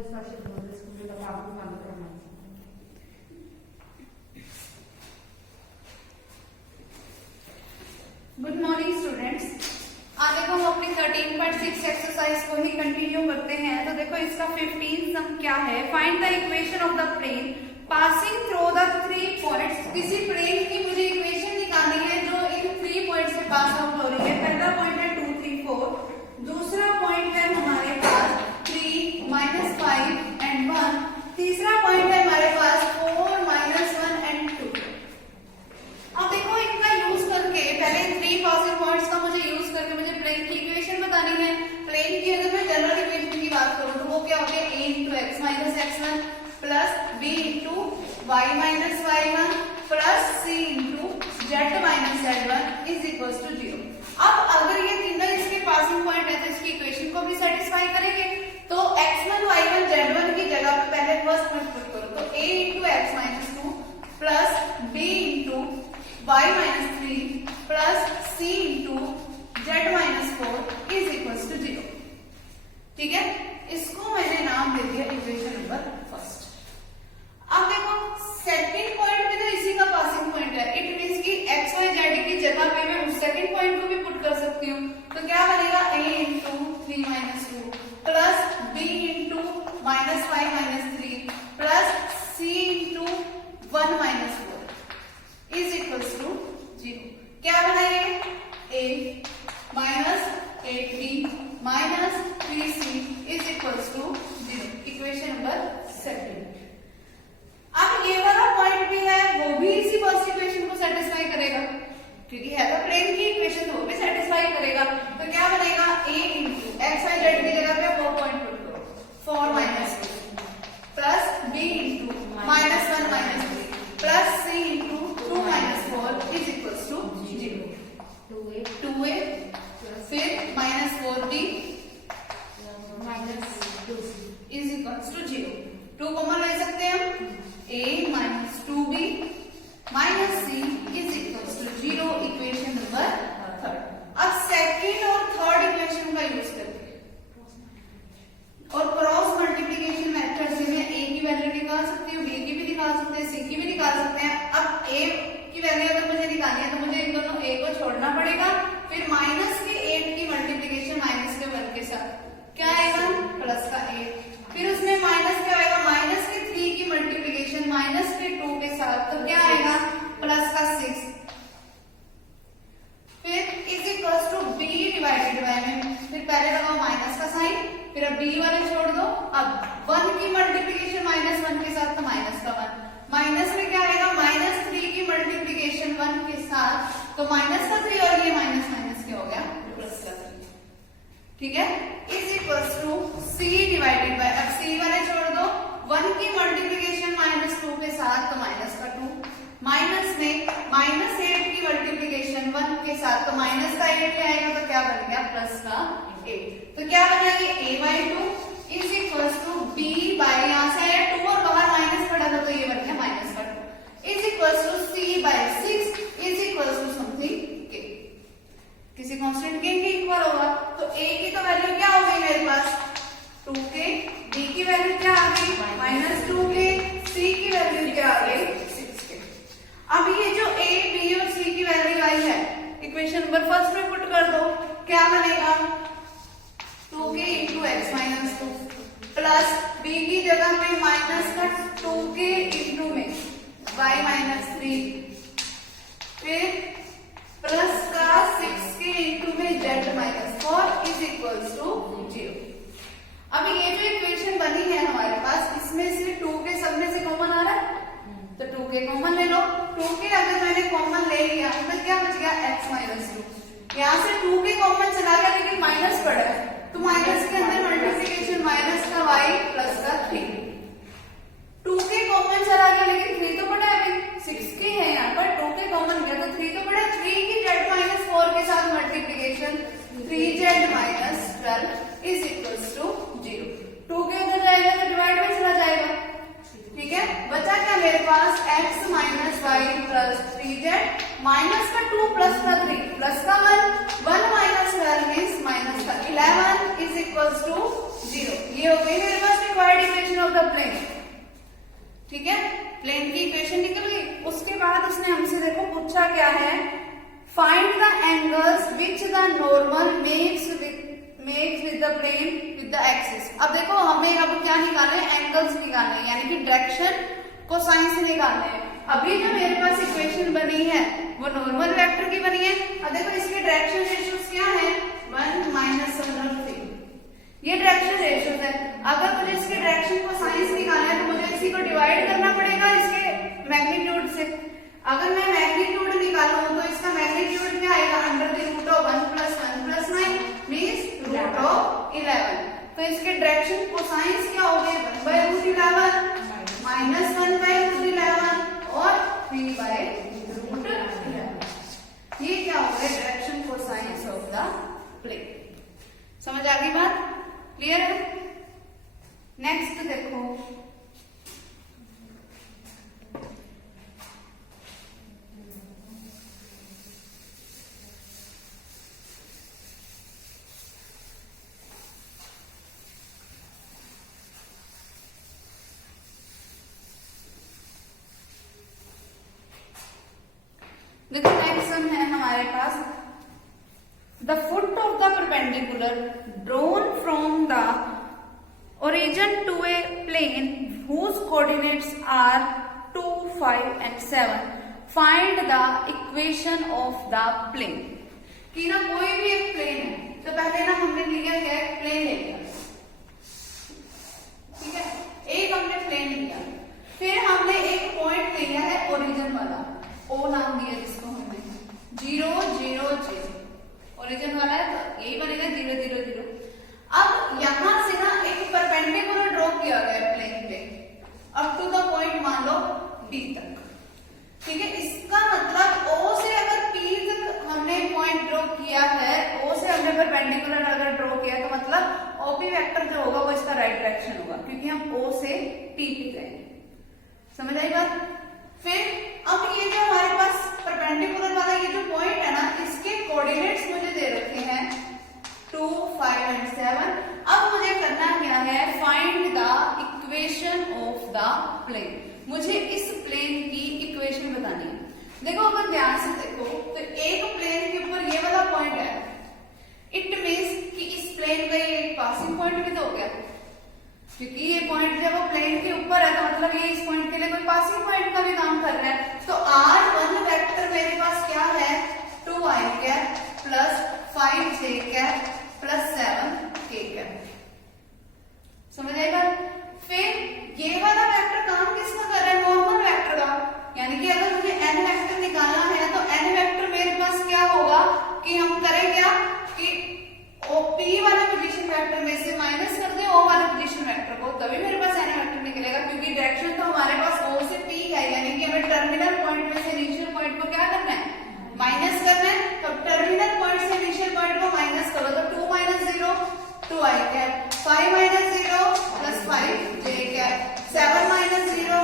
Good morning students. आगे को हम अपनी 13.6 एक्सरसाइज को ही कंटिन्यू करते हैं। तो देखो इसका 15 सम क्या है, find the equation of the plane passing through the 3 points. किसी प्लेन की मुझे इक्वेशन निकालनी है जो इन 3 पॉइंट से पास आउट हो रही है। पहला पॉइंट है 2, 3, 4, दूसरा पॉइंट है हमारे पास 3, -5 एंड 1, तीसरा पॉइंट है हमारे पास 4, -1 एंड 2। अब देखो इनका यूज करके पहले 3 पासिंग पॉइंट्स का मुझे यूज करके मुझे प्लेन की इक्वेशन बतानी है। प्लेन की अगर मैं जनरल इक्वेशन की बात करूं तो वो क्या हो गया, a into x minus x1 plus b into y minus y1 plus c into z minus z1 is equals to 0। अब अगर ये तीनों इसके पासिंग पॉइंट है तो इसकी इक्वेशन को भी सेटिस्फाई करेंगे। तो x1 y1 z1 की जगह पे पहले फर्स्ट पॉइंट पुट करो, तो a into x minus 2 plus b into y minus 3 plus c into z minus 4 is equals to 0। ठीक है, इसको मैंने नाम दे दिया इक्वेशन नंबर फर्स्ट। अब देखो सेकंड पॉइंट भी तो इसी का पासिंग पॉइंट है, इट मींस कि x y z की जगह पे मैं उस सेकंड पॉइंट को भी पुट कर सकती हूँ। तो क्या बनेगा, a into 3 minus 2 plus b into -5 minus 3 plus c into 1 minus 4 is equals to 0। क्या बनाएंगे, a minus 8b minus 3c is equals to 0। Equation number second. अब ये वाला पॉइंट भी है, वो भी इसी फर्स्ट इक्वेशन को सेटिस्फाई करेगा क्योंकि है तो प्लेन की इक्वेशन, तो वो भी सेटिस्फाई करेगा। तो क्या बनेगा, a into x y z की जगह पे वो पॉइंट पुट करो, 4 minus 2 plus b into -1 minus 3 plus c into 2 minus 4 is equals to 0। 2a फिर -4b minus 2c is equals to 0। 2 common ले सकते हैं हम, a minus 2b minus c is equals to 0। Equation number third. अब second और third equation का use करके और क्रॉस मल्टीप्लिकेशन मेथड से मैं a की वैल्यू निकाल सकती हूँ, b की भी निकाल सकते हैं, c की भी निकाल सकते हैं। अब a की वैल्यू अगर मुझे निकालनी है तो मुझे इन दोनों a को छोड़ना पड़ेगा, फिर माइनस के 8 की मल्टीप्लिकेशन माइनस के 1 के साथ क्या आएगा, प्लस का 8, फिर उसमें माइनस क्या आएगा, माइनस के 3 की मल्टीप्लिकेशन माइनस के 2 के साथ, तो क्या आएगा, प्लस का 6, फिर is equals to b divided by में, फिर पहले लगाओ माइनस का साइन, फिर अब b वाले छोड़ दो। अब 1 की मल्टीप्लिकेशन -1 के साथ तो माइनस का 1, माइनस में क्या आएगा, -3 की मल्टीप्लिकेशन 1 के साथ तो माइनस का 3 और ये माइनस माइनस क्या हो गया, प्लस का 3। ठीक है, is equals to c divided by, अब c वाले छोड़ दो, 1 की मल्टीप्लिकेशन -2 के साथ तो माइनस का 2, माइनस में -8 की मल्टीप्लिकेशन 1 के साथ तो माइनस का 8 ले आएगा, तो क्या बन गया, प्लस का 8। तो क्या बन जाएगा, a/2 is equals to b by, यहाँ से आया 2 और बाहर माइनस पड़ा था तो ये बन गया माइनस का 2 is equals to c/6 is equals to something k। किसी कांस्टेंट k के इक्वल होगा, तो a की तो वैल्यू क्या हो गई मेरे पास, 2k, b की वैल्यू क्या आ गई, -2k, c की वैल्यू क्या आ गई, 6k। अब ये जो a, b और c की वैल्यू आई है इक्वेशन नंबर फर्स्ट में पुट कर दो, क्या बनेगा, 2k into x minus 2 plus b की जगह पे माइनस का 2k into में y minus 3 फिर प्लस का 6k into में z minus 4 is equals to 0। अब ये जो इक्वेशन बनी है हमारे पास, इसमें से 2k सब में से कॉमन आ रहा है, तो 2k कॉमन ले लो। 2k अगर मैंने कॉमन ले लिया तो क्या बच गया, x minus 2। यहाँ से 2k कॉमन चला गया लेकिन माइनस पड़ा है, तो माइनस के अंदर मल्टीप्लिकेशन माइनस का y प्लस का 3। 2k कॉमन चला गया लेकिन 3 तो पड़ा है, अभी 6k है यहाँ पर, 2k कॉमन गया तो 3 तो पड़ा, 3 की z minus 4 के साथ multiplication 3z minus 12 is equals to 0। 2k उधर जाएगा तो डिवाइड में चला जाएगा। ठीक है, बचा क्या मेरे पास, x minus y plus 3z minus का 2 प्लस का 3 प्लस का 1 minus 12 मीन्स माइनस का 11 इज इक्वल्स टू 0। ये हो गई मेरे पास required equation of the plane, ठीक है, प्लेन की इक्वेशन निकल गई। उसके बाद उसने हमसे देखो पूछा क्या है, find the angles which the normal makes with the plane with the axis. अब देखो हमें अब क्या निकालना है, एंगल्स निकालना है, यानी कि डायरेक्शन कोसाइन से निकालना है। अभी जो मेरे पास इक्वेशन बनी है वो नॉर्मल वेक्टर की बनी है। अब देखो इसके डायरेक्शन रेशियोज क्या है, 1 माइनस 3, ये डायरेक्शन रेशियोज है। अगर मुझे इसके डायरेक्शन कोसाइन से निकालना है तो मुझे इसी को डिवाइड करना पड़ेगा इसके मैग्नीट्यूड से। अगर मैं मैग्नीट्यूड निकालूं तो इसका मैग्नीट्यूड क्या आएगा, under the root of 1 + 1 + 9 means root of 11। तो इसके डायरेक्शन कोसाइंस क्या हो गए, 1/√11 माइनस 1/√11 और 3/√11। ये क्या हो गया, direction cosines of the plane. समझ आ गई बात, क्लियर है। नेक्स्ट देखो, देखो नेक्स्ट सम है हमारे पास, the foot of the perpendicular drawn from the origin to a plane whose coordinates are 2, 5 and 7, find the equation of the plane. कि ना कोई भी एक प्लेन है, तो पहले ना हमने लिया क्या, प्लेन ले लिया, ठीक है, एक हमने प्लेन लिया, फिर हमने एक पॉइंट लिया है ओरिजिन वाला, ओ नाम दिया जिसको हमने 0, 0, 0, ओरिजिन वाला है तो यही बनेगा 0, 0, 0। अब यहां से ना एक परपेंडिकुलर ड्रॉ किया गया प्लेन पे अप टू द पॉइंट मान लो P तक, ठीक है। इसका मतलब O से अगर P तक हमने पॉइंट ड्रॉ किया है, O से हमने परपेंडिकुलर अगर ड्रॉ किया तो मतलब OP वेक्टर जो होगा वो इसका राइट डायरेक्शन होगा, क्योंकि हम O से P पे गए। समझ आई बात। फिर अब ये जो हमारे पास परपेंडिकुलर वाला ये जो पॉइंट है ना, इसके कोऑर्डिनेट्स मुझे दे रखे हैं 2, 5 and 7। अब मुझे करना क्या है, find the equation of the plane. मुझे इस प्लेन की इक्वेशन बतानी है। देखो अगर ध्यान से देखो तो एक प्लेन के ऊपर ये वाला पॉइंट है, इट मींस कि इस प्लेन का ये एक पासिंग पॉइंट भी तो हो गया, क्योंकि ये पॉइंट जब वो प्लेन के ऊपर है तो मतलब ये इस पॉइंट के लिए कोई पासिंग पॉइंट का भी काम कर रहा है। तो R1 वेक्टर मेरे पास क्या है, 2i plus 5j plus 7k। समझ आएगा। फिर ये वाला वेक्टर काम किसका कर रहा है, नॉर्मल वेक्टर का, यानी कि अगर मुझे n वेक्टर निकालना है तो n वेक्टर मेरे पास क्या होगा कि हम करें क्या कि P वाले पोजीशन वेक्टर में से माइनस कर दे O वाले पोजीशन वेक्टर को, तभी मेरे पास n वेक्टर निकलेगा, क्योंकि डायरेक्शन तो हमारे पास O से P है, यानी कि हमें टर्मिनल पॉइंट में से इनिशियल पॉइंट को क्या करना है, माइनस करना है। तो टर्मिनल पॉइंट से इनिशियल पॉइंट को माइनस करो तो 2 - 0 2i cap, 5 - 0 plus 5j cap, 7 - 0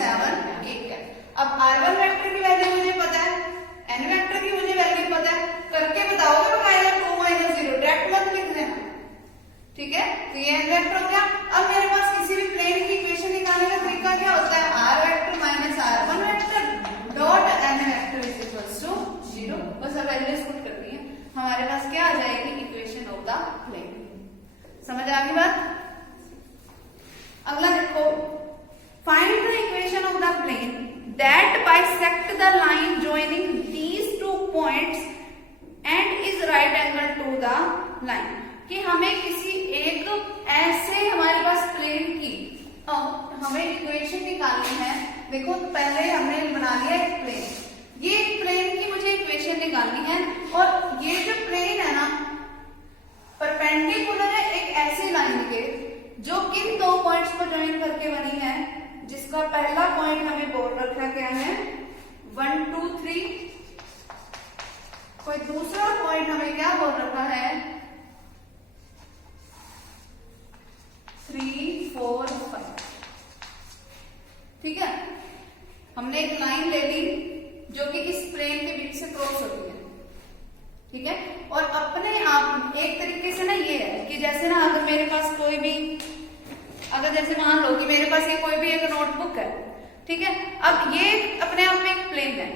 7k cap. अब R1 वेक्टर की वैल्यू मुझे पता है, n वेक्टर की मुझे वैल्यू पता है, करके बताओगे बताएगा 2 - 0, डायरेक्ट मत लिख देना, ठीक है। तो ये n वेक्टर हो गया। अब मेरे पास किसी भी प्लेन की इक्वेशन निकालने का तरीका क्या होता है, r vector minus r1 vector dot n vector is equals to 0। बस अब वैल्यूज पुट करती है, हमारे पास क्या आ जाएगी, इक्वेशन ऑफ द प्लेन। समझ आ गई बात। अगला देखो, find the equation of the plane that bisect the line joining these two points and is right angle to the line. कि हमें किसी एक ऐसे हमारे पास प्लेन की हमें इक्वेशन निकालनी है। देखो तो पहले हमने बना लिया एक प्लेन, ये प्लेन की मुझे इक्वेशन निकालनी है, और ये जो प्लेन है ना परपेंडिकुलर है एक ऐसी लाइन के जो किन दो पॉइंट्स को ज्वाइन करके बनी है, जिसका पहला पॉइंट हमें बोल रखा क्या है 1, 2, 3, कोई दूसरा पॉइंट हमें क्या बोल रखा है 3, 4, 5। ठीक है, हमने एक लाइन ले ली जो कि इस प्लेन के बीच से क्रॉस होती है, ठीक है। और अपने आप एक तरीके से ना ये है कि जैसे ना अगर मेरे पास कोई भी, अगर जैसे मान लो कि मेरे पास ये कोई भी एक नोटबुक है, ठीक है। अब ये अपने आप में एक प्लेन है,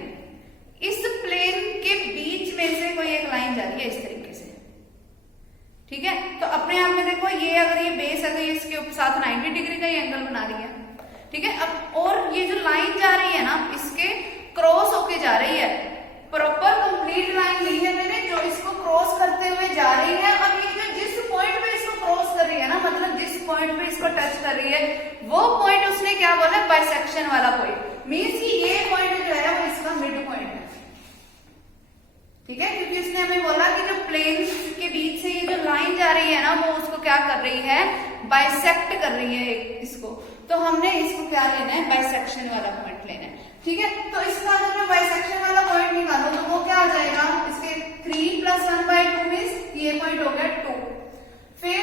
इस प्लेन के बीच में से कोई एक लाइन जा रही है इस तरीके से, ठीक है। तो अपने आप में देखो ये अगर ये बेस है तो ये इसके साथ 90 डिग्री का ही एंगल बना रही है, ठीक है। अब और ये जो लाइन जा रही है ना, इसके क्रॉस होके जा रही है, प्रॉपर कंप्लीट लाइन ली है मैंने जो इसको क्रॉस करते हुए जा रही है। और ये जो जिस पॉइंट पे इसको क्रॉस कर रही है ना, मतलब जिस पॉइंट पे इसको टच कर रही है, वो पॉइंट उसने क्या बोला, बाइसेक्शन वाला पॉइंट। मींस कि ये पॉइंट जो है वो इसका मिड पॉइंट है, ठीक है। क्योंकि उसने हमें बोला कि जो प्लेन के बीच से ये जो लाइन जा रही है ना, वो उसको क्या कर रही है, बाइसेक्ट कर रही है इसको। तो हमने इसको क्या लेना है, बाइसेक्शन वाला पॉइंट लेना है, ठीक है। तो इसका अगर मैं बाइसेक्शन वाला पॉइंट निकालूं तो वो क्या आ जाएगा, इसके 3 + 1/2 मींस ये पॉइंट हो गया 2। फिर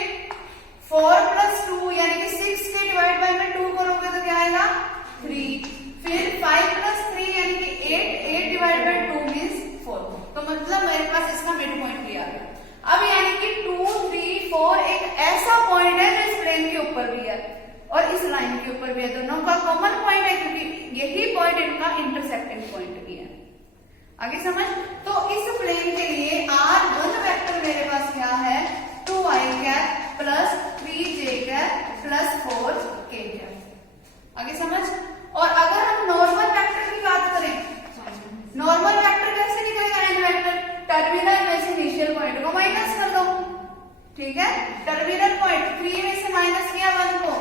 4 + 2 यानी कि 6 के डिवाइड बाय में 2 करोगे तो क्या आएगा 3। फिर 5 + 3 यानी कि 8 डिवाइड बाय 2 मींस 4। तो मतलब मेरे पास इसका मिड पॉइंट लिया गया। अब यानी कि 2, 3, 4 एक ऐसा पॉइंट है जो इस प्लेन के ऊपर भी है और इस लाइन के ऊपर भी है, दोनों का कॉमन पॉइंट है क्योंकि यही पॉइंट इनका इंटरसेक्टिंग पॉइंट भी है। आगे समझ। तो इस प्लेन के लिए R1 वेक्टर मेरे पास क्या है, 2i + 3j + 4k। आगे समझ। और अगर हम नॉर्मल वेक्टर की बात करें, नॉर्मल वेक्टर कैसे निकलेगा, एन वेक्टर टर्मिनल में से इनिशियल पॉइंट को माइनस कर दो, ठीक है। टर्मिनल पॉइंट 3 में से माइनस किया 1 को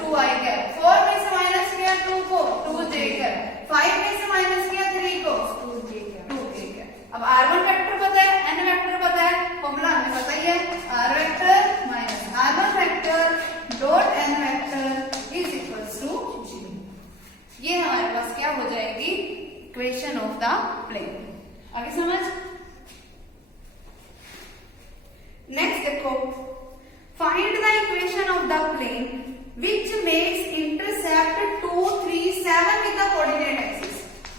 2i, 4 में से माइनस किया 2 को 2j, 5 में से माइनस किया 3 को 2k। अब R1 वेक्टर पता है, n वेक्टर पता है, फॉर्मूला हमें पता ही है, R vector minus R1 vector dot n vector is equals to 0। ये हमारे पास क्या हो जाएगी, इक्वेशन ऑफ द प्लेन। आगे समझ। नेक्स्ट देखो, find the equation of the plane which makes intercept 2, 3, 7 with the coordinate axis।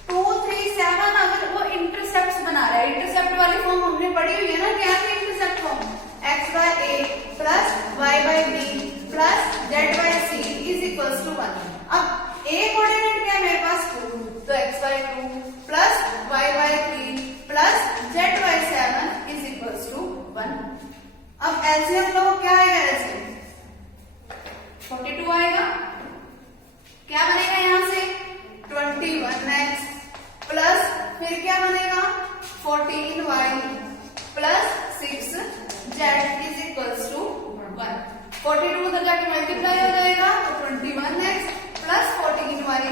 2, 3, 7 अगर वो इंटरसेप्ट बना रहा है, इंटरसेप्ट वाली फॉर्म हमने पढ़ी हुई है ना, क्या है intercept form, x/a + y/b + z/c is equals to 1। अब a कोऑर्डिनेट क्या है मेरे पास 2, तो x/2 + y/3 + z/7 is equals to 1। अब एलसीएम लो, क्या आएगा एलसीएम 42 आएगा। क्या बनेगा यहां से 21x प्लस फिर क्या बनेगा 14y + 6z is equals to 1। 42 उधर जाके मल्टीप्लाई हो जाएगा तो 21x + 14y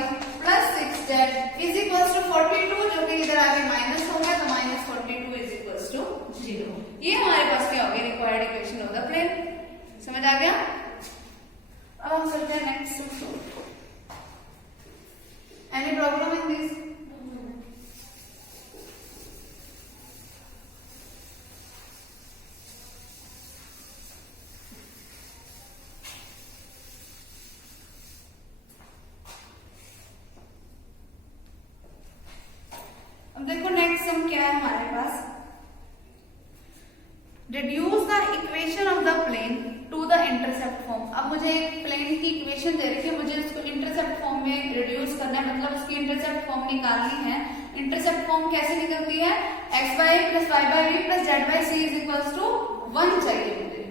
+ 6z is equals to 42, जो कि इधर आगे माइनस हो गया तो -42 इज इक्वल्स टू 0। ये हमारे पास क्या हो गया, required equation of the plane. समझ आ गया। अब हम चलते हैं next. Any problem in this? अब देखो नेक्स्ट सम क्या है हमारे पास, reduce the equation of the plane to the intercept form. अब मुझे एक प्लेन की इक्वेशन दे रखी है, मुझे उसको इंटरसेप्ट फॉर्म में रिड्यूस करना है, मतलब उसकी इंटरसेप्ट फॉर्म निकालनी है। इंटरसेप्ट फॉर्म कैसे निकलती है, x/a + y/b + z/c is equals to 1 चाहिए मुझे,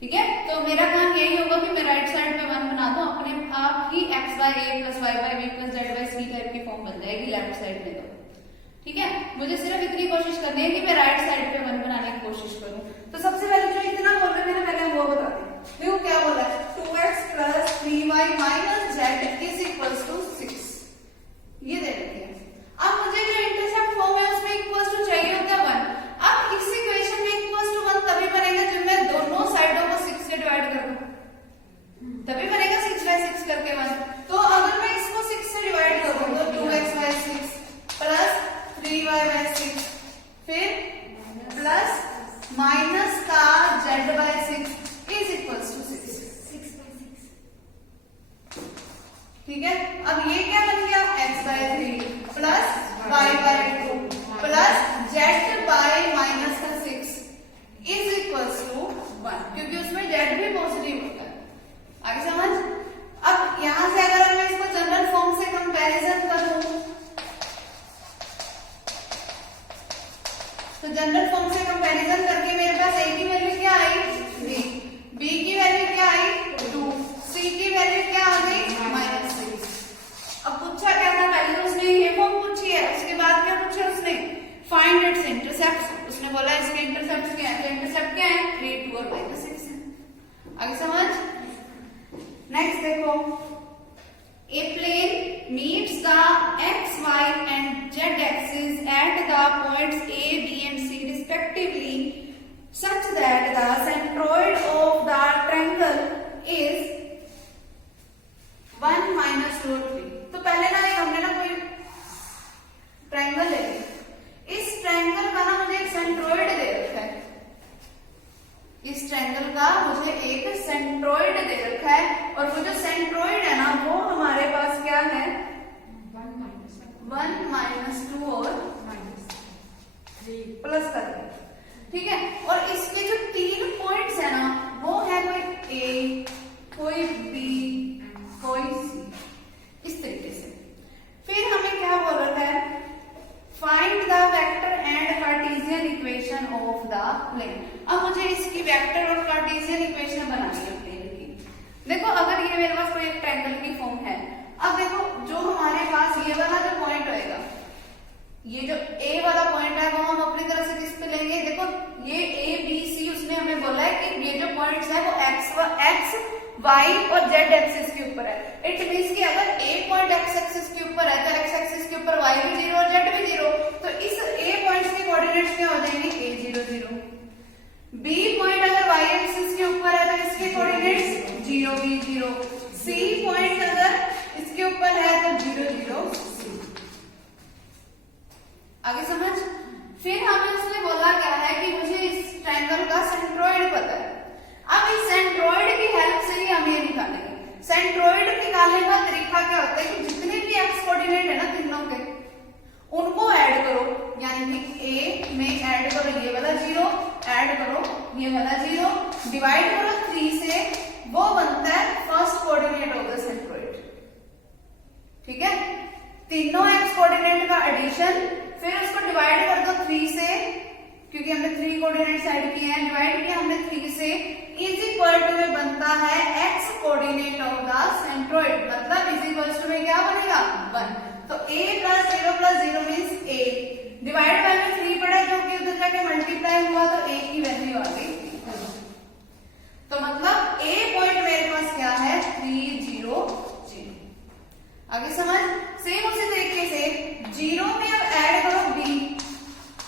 ठीक है। तो मेरा काम यही होगा कि मैं राइट साइड पे 1 बना दूं, अपने आप ही x/a + y/b + z/c टाइप की फॉर्म बन जाएगी लेफ्ट साइड में। तो ठीक है, मुझे सिर्फ इतनी कोशिश करनी है कि मैं राइट साइड पे 1 बनाने की कोशिश करूं। तो सबसे पहले जो इतना बोल रहे थे ना, पहले हम वो बता दें। देखो क्या बोला है, 2x + 3y - z is equals to 6। ये दे रखी है। अब मुझे जो इंटरसेप्ट फॉर्म है उसमें इक्वल्स टू चाहिए होता है 1। अब इस इक्वेशन में इक्वल्स टू 1 तभी बनेगा जब मैं दोनों साइडों को 6 से डिवाइड कर दूं, तभी बनेगा 6/6 करके 1। तो अगर मैं इसको 6 से डिवाइड करूं तो 2x/6 + 3y/6 फिर प्लस माइनस का z/6 इज इक्वल्स टू 6/6, ठीक है। अब ये क्या बन गया, x/3 + y/2 + z/-6 is equals to 1, क्योंकि उसमें z भी पॉजिटिव होता है। आगे समझ। नेक्स्ट देखो, a plane meets the x, y and z axis at the points A, B and C respectively such that the centroid of the triangle is 1 minus root 3। तो पहले ना हमने ना कोई ट्रायंगल ले लिया, इस ट्रायंगल का ना मुझे एक सेंट्रोइड दे रखा है, इस ट्रायंगल का मुझे एक सेंट्रोइड दे रखा है, और वो जो सेंट्रोइड है ना वो हमारे पास क्या है 1 माइनस 2 और प्लस कर दे, ठीक है। और इसके जो 3 पॉइंट्स है ना वो है कोई ए, कोई बी, कोई सी, इस तरीके से। फिर हमें क्या बोल रखा है, find the vector and Cartesian equation of the plane. अब मुझे इसकी वेक्टर और कार्टेशियन इक्वेशन बनानी है प्लेन की। देखो अगर ये मेरे पास कोई एक ट्रायंगल की फॉर्म है, अब देखो जो हमारे पास ये वाला जो पॉइंट होएगा, ये जो ए वाला पॉइंट है वो हम अपनी तरफ से किस पे लेंगे, देखो ये ए बी सी, उसने हमें बोला है कि ये जो पॉइंट्स है वो एक्स वाई और जेड एक्सिस के ऊपर है। इट मींस कि अगर ए पॉइंट एक्स एक्सिस के ऊपर है तो एक्स एक्सिस के ऊपर वाई भी 0 और जेड भी 0, तो इस ए पॉइंट्स के कोऑर्डिनेट्स क्या हो जाएंगे a 0 0। बी पॉइंट अगर वाई एक्सिस के ऊपर है तो इसके कोऑर्डिनेट्स 0 b 0। सी पॉइंट अगर इसके ऊपर है तो 0 0 c। आगे समझ। फिर हमें उसने बोला क्या है कि मुझे इस ट्रायंगल का सेंट्रोइड पता है। अब इस सेंट्रोइड की हेल्प से ही हम ये निकालेंगे। सेंट्रोइड निकालने का तरीका क्या होता है कि जितने भी एक्स कोऑर्डिनेट है ना तीनों के, उनको ऐड करो, यानी कि ए में ऐड करो ये वाला 0, ऐड करो ये वाला 0, डिवाइड करो 3 से, वो बनता है first coordinate of the centroid, ठीक है। तीनों एक्स कोऑर्डिनेट का एडिशन, फिर उसको डिवाइड कर दो 3 से, क्योंकि हमने 3 कोऑर्डिनेट्स ऐड किए हैं, डिवाइड किया हमने 3 से, इज इक्वल टू में बनता है x coordinate of the centroid, मतलब इज इक्वल टू में क्या बनेगा 1। तो a plus 0 means a, divide by में 3 पड़ा जो कि उधर जाके मल्टीप्लाई हुआ तो a की वैल्यू आ गई। तो मतलब a पॉइंट मेरे पास क्या है 3 0 0। आगे समझ। सेम उसी तरीके से 0 में अब ऐड करो b,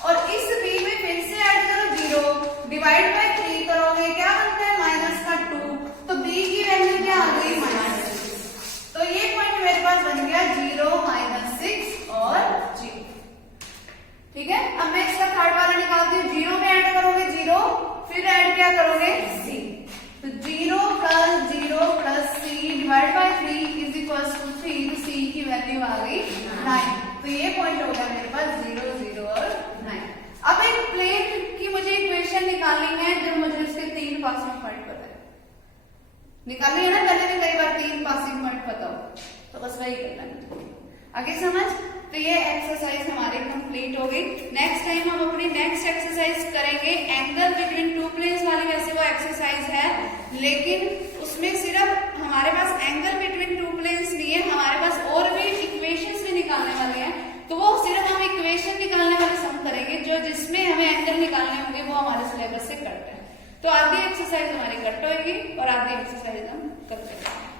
और इस b में फिर से ऐड करो 0, डिवाइड बाय 3 करोगे क्या बनता है माइनस का 2, तो b की वैल्यू क्या आ गई -6। तो ये पॉइंट मेरे पास बन गया 0 -6 और 0, ठीक है। अब मैं इसका थर्ड वाला निकालती हूँ। 0 में ऐड करोगे 0, फिर ऐड क्या करोगे c, तो 0 plus c divide by 3 is equal to 3, तो c की वैल्यू आ गई 9। तो ये पॉइंट हो गया मेरे पास 0 0 और 9। अब एक प्लेन की मुझे इक्वेशन निकालनी है जब मुझे उसके 3 पासिंग पॉइंट पता है। निकालनी है ना, पहले भी कई बार 3 पासिंग पॉइंट पता हो, तो बस वही करना है। आगे समझ। तो ये एक्सरसाइज हमारी कंप्लीट हो गई। नेक्स्ट टाइम हम अपनी नेक्स्ट एक्सरसाइज करेंगे एंगल बिटवीन टू प्लेन्स वाली। वैसे वो एक्सरसाइज है, लेकिन उसमें सिर्फ हमारे पास एंगल बिटवीन टू प्लेन्स नहीं है, हमारे पास और भी इक्वेशंस भी निकालने वाले हैं। तो वो सिर्फ हम इक्वेशन निकालने वाले सम करेंगे, जो जिसमें हमें एंगल निकालने होंगे वो हमारे सिलेबस से कट है। तो आधी एक्सरसाइज हमारी कट होगी और आधी एक्सरसाइज हम करते हैं।